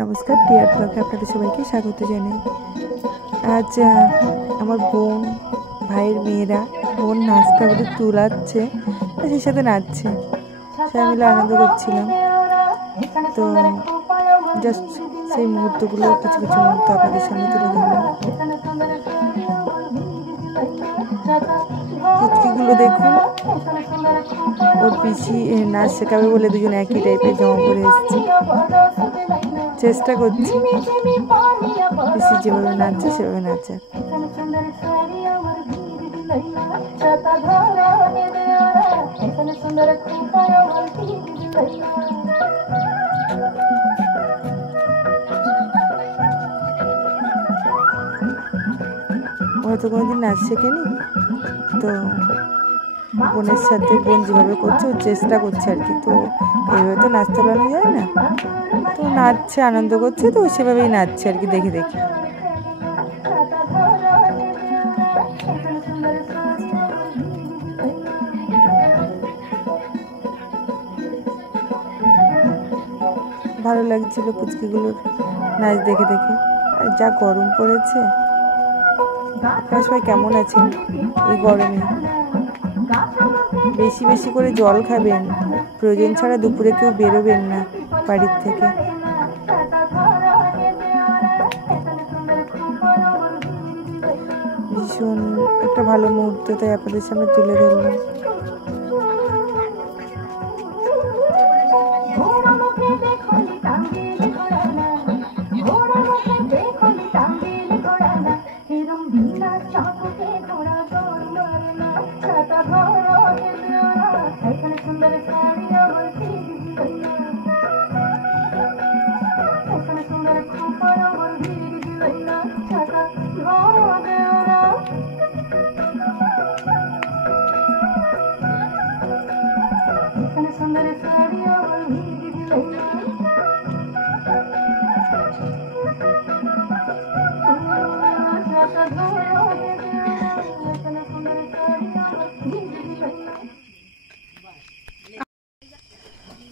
নমস্কার, টিয়ার ব্লগে আপনাদের সবাইকে স্বাগত জানাই। আজ আমার বোন, ভাইয়ের মেয়েরা, বোন নাচটা বলে তুলাচ্ছে, সেই সাথে নাচছে, সবাই মিলে আনন্দ করছিলাম। তো জাস্ট সেই মুহূর্তগুলো, কিছু কিছু মুহূর্ত আপনাদের সামনে তুলে ধরলাম। পুচকিগুলো দেখুন, ওর পিসি নাচ শেখাবে বলে দুজন একই টাইপের জামা পরে এসেছে। চেষ্টা করছি পিসি যেভাবে নাচছে সেভাবে নাচার। হয়তো কোনোদিন নাচ শেখেনি, তো বোনের সাথে বোন যেভাবে করছে ও চেষ্টা করছে আর কি। তো এইভাবে তো নাচ তোলানো যায় না, তো নাচছে, আনন্দ করছে, তো সেভাবেই নাচছে আর কি, দেখে দেখে। ভালো লাগছিল পুচকিগুলোর নাচ দেখে দেখে। আর যা গরম পড়েছে, আপনারা সবাই কেমন আছেন এই গরমে? বেশি বেশি করে জল খাবেন, প্রয়োজন ছাড়া দুপুরে কেউ বেরোবেন না বাড়ির থেকে। ভীষণ একটা ভালো মুহূর্ত, তাই আপনাদের সামনে তুলে ধরলাম।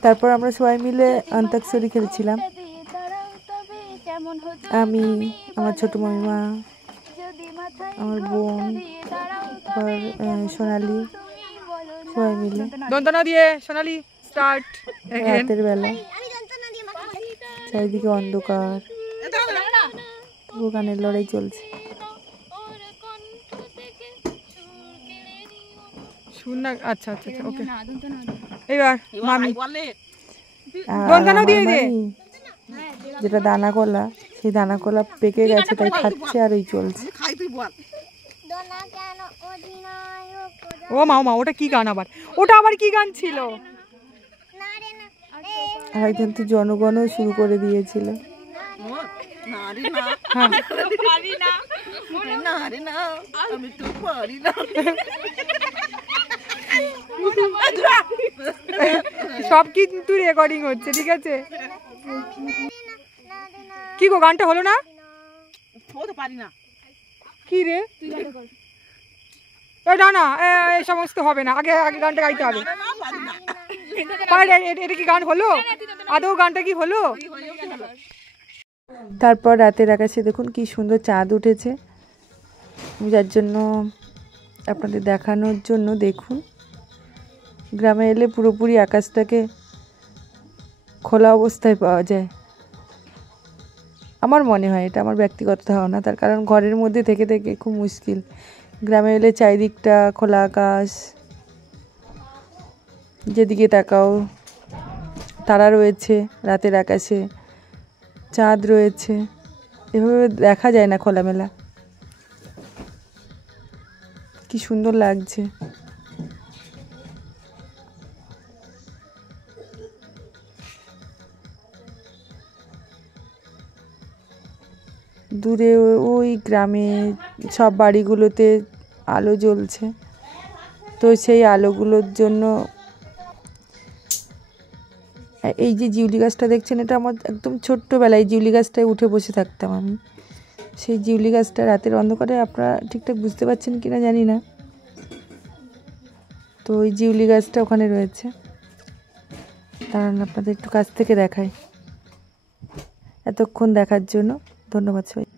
তারপর আমরা সবাই মিলে অন্তাক্ষরী খেলছিলাম। আমি, আমার ছোট মামিমা, আমার বোন, তারপর সোনালি, সবাই মিলে দন্তনা দিয়ে সোনালি স্টার্ট। রাতের বেলা চারিদিকে অন্ধকার, তবু গানের লড়াই চলছে। শুন না, আচ্ছা আচ্ছা আচ্ছা, ওকে। এবার মামি দন্তনা দিয়ে দে। যেটা দানা কলা, সেই দানা কলা পেকে গেছে, তাই খাচ্ছে আর ওই চলছে। ও মা, ওটা কি গান আবার? ওটা আবার কি গান ছিল? আর একজন তো জনগণও শুরু করে দিয়েছিল। সব কিন্তু রেকর্ডিং হচ্ছে, ঠিক আছে? কি গো, গানটা হলো না? কি রে, না না, এই সমস্ত হবে না, আগে আগে গানটা গাইতে হবে। এটা কি গান হলো? আদৌ গানটা কি হলো? তারপর রাতের আকাশে দেখুন কি সুন্দর চাঁদ উঠেছে, যার জন্য আপনাদের দেখানোর জন্য দেখুন। গ্রামে এলে পুরোপুরি আকাশটাকে খোলা অবস্থায় পাওয়া যায়, আমার মনে হয়। এটা আমার ব্যক্তিগত ধারণা, তার কারণ ঘরের মধ্যে থেকে থেকে খুব মুশকিল। গ্রামে এলে চারিদিকটা খোলা আকাশ, যেদিকে তাকাও তারা রয়েছে, রাতের আকাশে চাঁদ রয়েছে, এভাবে দেখা যায় না খোলামেলা। কি সুন্দর লাগছে। দূরে ওই গ্রামে সব বাড়িগুলোতে আলো জ্বলছে, তো সেই আলোগুলোর জন্য এই যে জিউলি গাছটা দেখছেন, এটা আমার একদম ছোট্টবেলায় জিউলি গাছটায় উঠে বসে থাকতাম আমি। সেই জিউলি গাছটা রাতের অন্ধকারে, আপনারা ঠিকঠাক বুঝতে পারছেন কিনা জানি না, তো ওই জিউলি গাছটা ওখানে রয়েছে। দাঁড়ান আপনাদের একটু কাছ থেকে দেখাই। এতক্ষণ দেখার জন্য ধন্যবাদ সবাই।